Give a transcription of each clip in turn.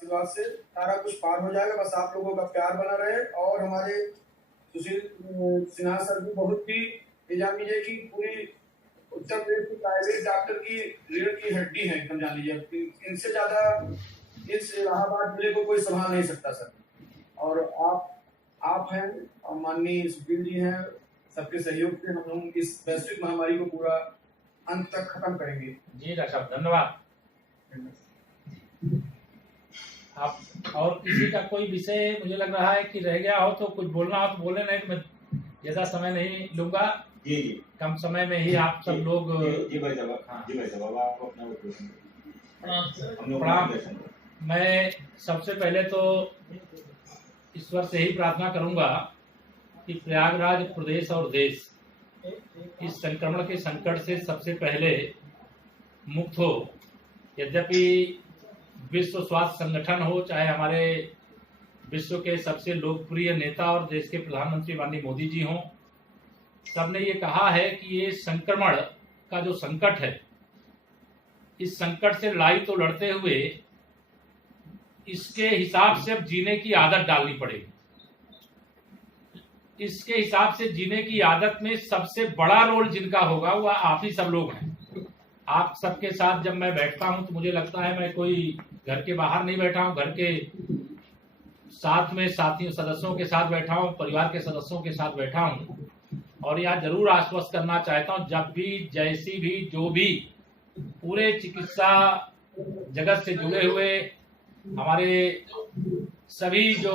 आशीर्वाद से सारा कुछ पार हो जाएगा। बस आप लोगों का प्यार बना रहे। और हमारे सुशील सिन्हा सर भी बहुत ही ये जान लीजिए कि पूरी उत्तर प्रदेश की प्राइवेट डॉक्टर की रीढ़ की हड्डी है, एकदम जान लीजिए। इनसे ज्यादा इस इलाहाबाद जिले को कोई संभाल नहीं सकता सर। और आप हैं और माननीय सुशील जी हैं, सबके सहयोग से हम लोग इस वैश्विक महामारी को पूरा अंत तक खत्म करेंगे। जी डॉक्टर साहब, धन्यवाद। आप और किसी का कोई विषय मुझे लग रहा है कि रह गया हो तो कुछ बोलना हो तो बोले, नहीं तो मैं ज्यादा समय नहीं लूंगा। जी कम समय में ही आप सब लोग। जी भाई साहब, हाँ जी भाई साहब, आपको अपना प्रणाम। मैं सबसे पहले तो ईश्वर से ही प्रार्थना करूंगा कि प्रयागराज प्रदेश और देश इस संक्रमण के संकट से सबसे पहले मुक्त हो। यद्यपि विश्व स्वास्थ्य संगठन हो, चाहे हमारे विश्व के सबसे लोकप्रिय नेता और देश के प्रधानमंत्री माननीय मोदी जी हों, सबने ये कहा है कि ये संक्रमण का जो संकट है, इस संकट से लड़ाई तो लड़ते हुए इसके हिसाब से अब जीने की आदत डालनी पड़ेगी। इसके हिसाब से जीने की आदत में सबसे बड़ा रोल जिनका होगा वह आप ही सब लोग हैं। आप सबके साथ जब मैं बैठता हूं तो मुझे लगता है मैं कोई घर के बाहर नहीं बैठा हूं, घर के साथ में साथियों सदस्यों के साथ बैठा हूं, परिवार के सदस्यों के साथ बैठा हूं। और यह जरूर आश्वस्त करना चाहता हूं, जब भी जैसी भी जो भी पूरे चिकित्सा जगत से जुड़े हुए हमारे सभी जो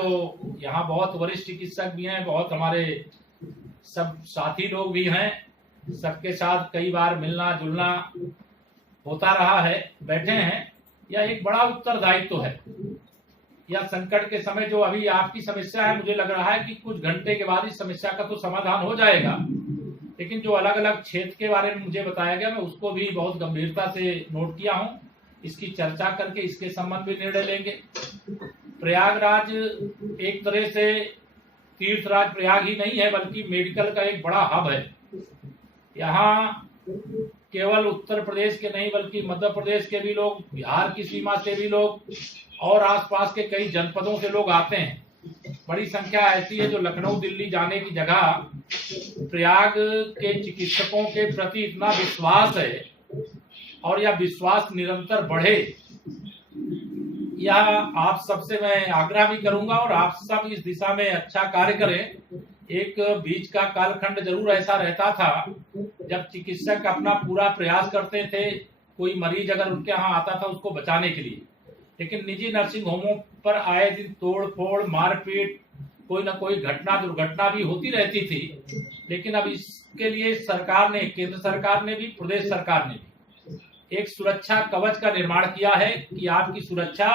यहाँ बहुत वरिष्ठ चिकित्सक भी हैं, बहुत हमारे सब साथी लोग भी हैं, सबके साथ कई बार मिलना जुलना होता रहा है, बैठे हैं। यह एक बड़ा उत्तरदायित्व है। यह संकट के समय जो अभी आपकी समस्या है, मुझे लग रहा है कि कुछ घंटे के बाद इस समस्या का तो समाधान हो जाएगा, लेकिन जो अलग अलग क्षेत्र के बारे में मुझे बताया गया, मैं उसको भी बहुत गंभीरता से नोट किया हूँ। इसकी चर्चा करके इसके संबंध में निर्णय लेंगे। प्रयागराज एक तरह से तीर्थराज प्रयाग ही नहीं है, बल्कि मेडिकल का एक बड़ा हब है। यहाँ केवल उत्तर प्रदेश के नहीं बल्कि मध्य प्रदेश के भी लोग, बिहार की सीमा से भी लोग और आसपास के कई जनपदों से लोग आते हैं। बड़ी संख्या ऐसी है जो लखनऊ दिल्ली जाने की जगह प्रयाग के चिकित्सकों के प्रति इतना विश्वास है और यह विश्वास निरंतर बढ़े, यह आप सबसे मैं आग्रह भी करूंगा। और आप सब इस दिशा में अच्छा कार्य करें। एक बीच का कालखंड जरूर ऐसा रहता था जब चिकित्सक अपना पूरा प्रयास करते थे, कोई मरीज अगर उनके यहाँ आता था उसको बचाने के लिए, लेकिन निजी नर्सिंग होमों पर आए दिन तोड़ फोड़ मारपीट कोई ना कोई घटना दुर्घटना भी होती रहती थी। लेकिन अब इसके लिए सरकार ने, केंद्र सरकार ने भी, प्रदेश सरकार ने भी एक सुरक्षा कवच का निर्माण किया है कि आपकी सुरक्षा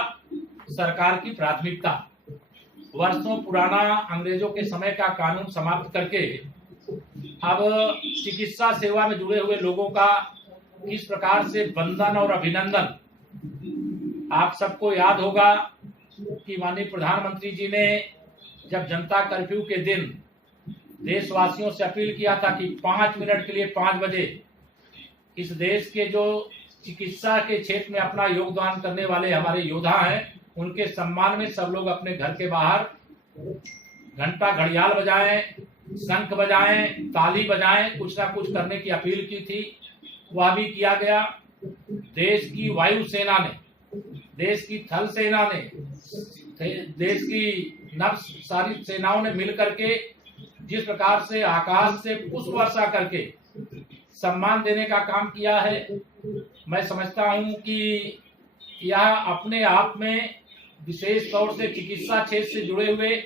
सरकार की प्राथमिकता। वर्षों पुराना अंग्रेजों के समय का कानून समाप्त करके अब चिकित्सा सेवा में जुड़े हुए लोगों का किस प्रकार से वंदन और अभिनंदन। आप सबको याद होगा कि माननीय प्रधानमंत्री जी ने जब जनता कर्फ्यू के दिन देशवासियों से अपील किया था कि 5 मिनट के लिए 5 बजे इस देश के जो चिकित्सा के क्षेत्र में अपना योगदान करने वाले हमारे योद्धा हैं, उनके सम्मान में सब लोग अपने घर के बाहर घंटा घड़ियाल बजाएं, शंख बजाएं, ताली बजाएं, कुछ ना कुछ करने की अपील की थी। वह भी किया गया। देश की वायुसेना ने, देश की थल सेना ने, देश की सारी सेनाओं ने मिलकर के जिस प्रकार से आकाश से पुष्प वर्षा करके सम्मान देने का काम किया है, मैं समझता हूं कि यह अपने आप में विशेष तौर से चिकित्सा क्षेत्र से जुड़े हुए,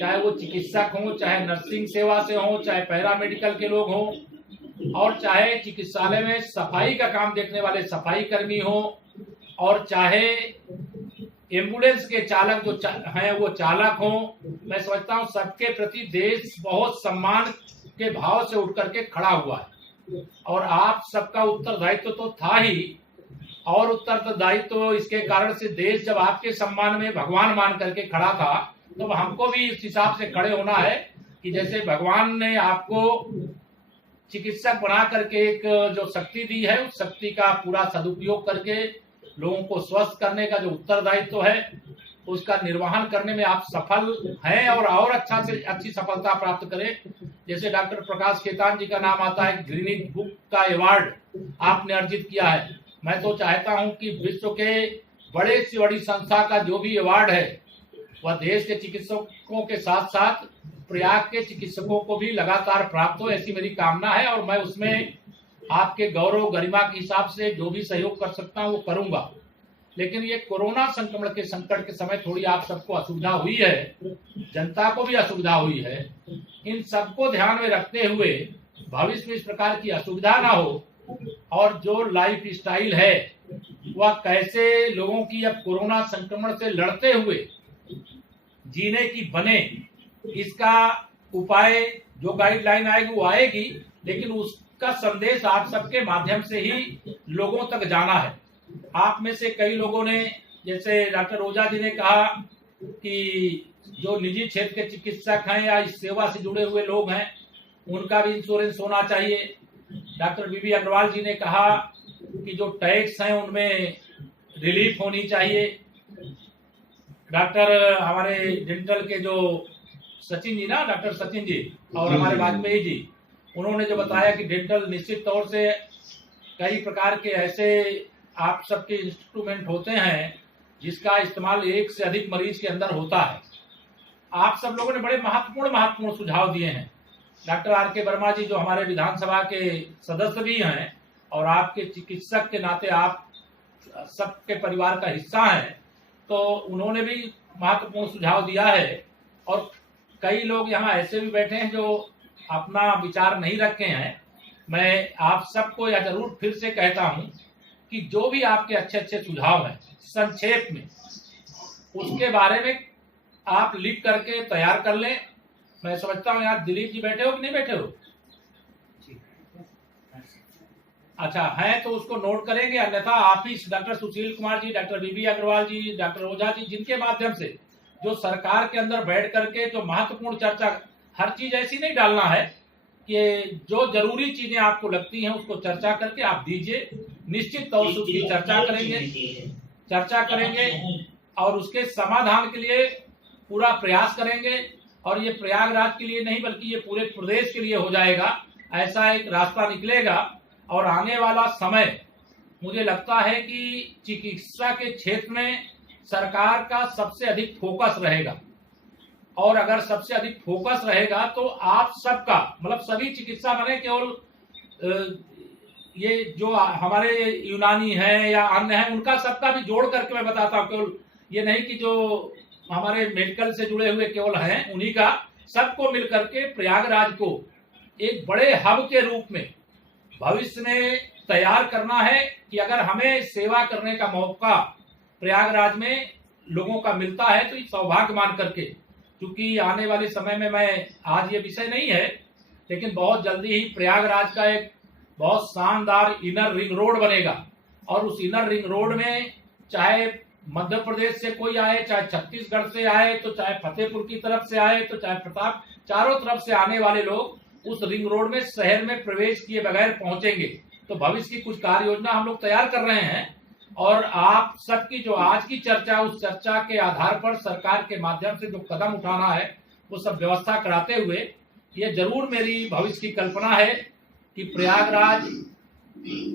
चाहे वो चिकित्सक हों, चाहे नर्सिंग सेवा से हों, चाहे पैरामेडिकल के लोग हों, और चाहे चिकित्सालय में सफाई का काम देखने वाले सफाई कर्मी हों, और चाहे एम्बुलेंस के चालक जो हैं वो चालक हों, मैं समझता हूं सबके प्रति देश बहुत सम्मान के भाव से उठ करके खड़ा हुआ है। और आप सबका उत्तरदायित्व तो था ही, और उत्तरदायित्व इसके कारण से देश जब आपके सम्मान में भगवान मान करके खड़ा था, तो हमको भी इस हिसाब से खड़े होना है कि जैसे भगवान ने आपको चिकित्सक बना करके एक जो शक्ति दी है, उस शक्ति का पूरा सदुपयोग करके लोगों को स्वस्थ करने का जो उत्तरदायित्व है उसका निर्वहन करने में आप सफल हैं और अच्छा से अच्छी सफलता प्राप्त करें। जैसे डॉक्टर प्रकाश खेतान जी का नाम आता है, गिनीज बुक का अवार्ड आपने अर्जित किया है। मैं तो चाहता हूं कि विश्व के बड़े से बड़ी संस्था का जो भी अवार्ड है वह देश के चिकित्सकों के साथ साथ प्रयाग के चिकित्सकों को भी लगातार प्राप्त हो, ऐसी मेरी कामना है। और मैं उसमें आपके गौरव गरिमा के हिसाब से जो भी सहयोग कर सकता हूं वो करूंगा। लेकिन ये कोरोना संक्रमण के संकट के समय थोड़ी आप सबको असुविधा हुई है, जनता को भी असुविधा हुई है। इन सबको ध्यान में रखते हुए भविष्य में इस प्रकार की असुविधा ना हो और जो लाइफ स्टाइल है वह कैसे लोगों की अब कोरोना संक्रमण से लड़ते हुए जीने की बने, इसका उपाय जो गाइडलाइन आएगी वो आएगी, लेकिन उसका संदेश आप सबके माध्यम से ही लोगों तक जाना है। आप में से कई लोगों ने, जैसे डॉक्टर ओझा जी ने कहा कि जो निजी क्षेत्र के चिकित्सक हैं या इस सेवा से जुड़े हुए लोग हैं उनका भी इंश्योरेंस होना चाहिए। डॉक्टर बीबी अग्रवाल जी ने कहा कि जो टैक्स हैं उनमें रिलीफ होनी चाहिए। डॉक्टर हमारे डेंटल के जो सचिन जी ना, डॉक्टर सचिन जी और हमारे वाजपेयी जी, उन्होंने जो बताया कि डेंटल निश्चित तौर से कई प्रकार के ऐसे आप सबके इंस्ट्रूमेंट होते हैं जिसका इस्तेमाल एक से अधिक मरीज के अंदर होता है। आप सब लोगों ने बड़े महत्वपूर्ण सुझाव दिए हैं। डॉक्टर आर के वर्मा जी जो हमारे विधानसभा के सदस्य भी हैं और आपके चिकित्सक के नाते आप सबके परिवार का हिस्सा हैं, तो उन्होंने भी महत्वपूर्ण सुझाव दिया है। और कई लोग यहाँ ऐसे भी बैठे हैं जो अपना विचार नहीं रखे हैं। मैं आप सबको यह जरूर फिर से कहता हूँ कि जो भी आपके अच्छे अच्छे सुझाव हैं संक्षेप में उसके बारे में आप लिख करके तैयार कर लें। मैं समझता हूँ यहाँ दिलीप जी बैठे हो कि नहीं बैठे हो? अच्छा है तो उसको नोट करेंगे, अन्यथा आप ही डॉक्टर सुशील कुमार जी, डॉक्टर बीबी अग्रवाल जी, डॉक्टर ओझा जी, जिनके माध्यम से जो सरकार के अंदर बैठ करके जो महत्वपूर्ण चर्चा, हर चीज ऐसी नहीं डालना है कि जो जरूरी चीजें आपको लगती हैं उसको चर्चा करके आप दीजिए। निश्चित तौर से उसकी चर्चा करेंगे और उसके समाधान के लिए पूरा प्रयास करेंगे। और ये प्रयागराज के लिए नहीं बल्कि ये पूरे प्रदेश के लिए हो जाएगा, ऐसा एक रास्ता निकलेगा। और आने वाला समय मुझे लगता है कि चिकित्सा के क्षेत्र में सरकार का सबसे अधिक फोकस रहेगा। और अगर सबसे अधिक फोकस रहेगा तो आप सबका, मतलब सभी चिकित्सा बने, केवल ये जो हमारे यूनानी हैं या अन्य हैं उनका सबका भी जोड़ करके मैं बताता हूँ, केवल ये नहीं कि जो हमारे मेडिकल से जुड़े हुए केवल हैं उन्हीं का, सबको मिलकर के प्रयागराज को एक बड़े हब के रूप में भविष्य में तैयार करना है कि अगर हमें सेवा करने का मौका प्रयागराज में लोगों का मिलता है तो ये सौभाग्य मान करके, क्योंकि आने वाले समय में, मैं आज ये विषय नहीं है लेकिन बहुत जल्दी ही प्रयागराज का एक बहुत शानदार इनर रिंग रोड बनेगा। और उस इनर रिंग रोड में चाहे मध्य प्रदेश से कोई आए, चाहे छत्तीसगढ़ से आए, तो चाहे फतेहपुर की तरफ से आए, तो चाहे प्रताप, चारों तरफ से आने वाले लोग उस रिंग रोड में शहर में प्रवेश किए बगैर पहुंचेंगे। तो भविष्य की कुछ कार्य योजना हम लोग तैयार कर रहे हैं और आप सबकी जो आज की चर्चा, उस चर्चा के आधार पर सरकार के माध्यम से जो कदम उठाना है वो सब व्यवस्था कराते हुए, ये जरूर मेरी भविष्य की कल्पना है कि प्रयागराज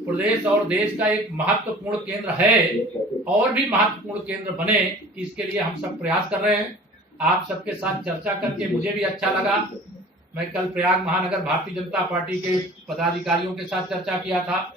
प्रदेश और देश का एक महत्वपूर्ण केंद्र है और भी महत्वपूर्ण केंद्र बने, इसके लिए हम सब प्रयास कर रहे हैं। आप सबके साथ चर्चा करके मुझे भी अच्छा लगा। मैं कल प्रयाग महानगर भारतीय जनता पार्टी के पदाधिकारियों के साथ चर्चा किया था,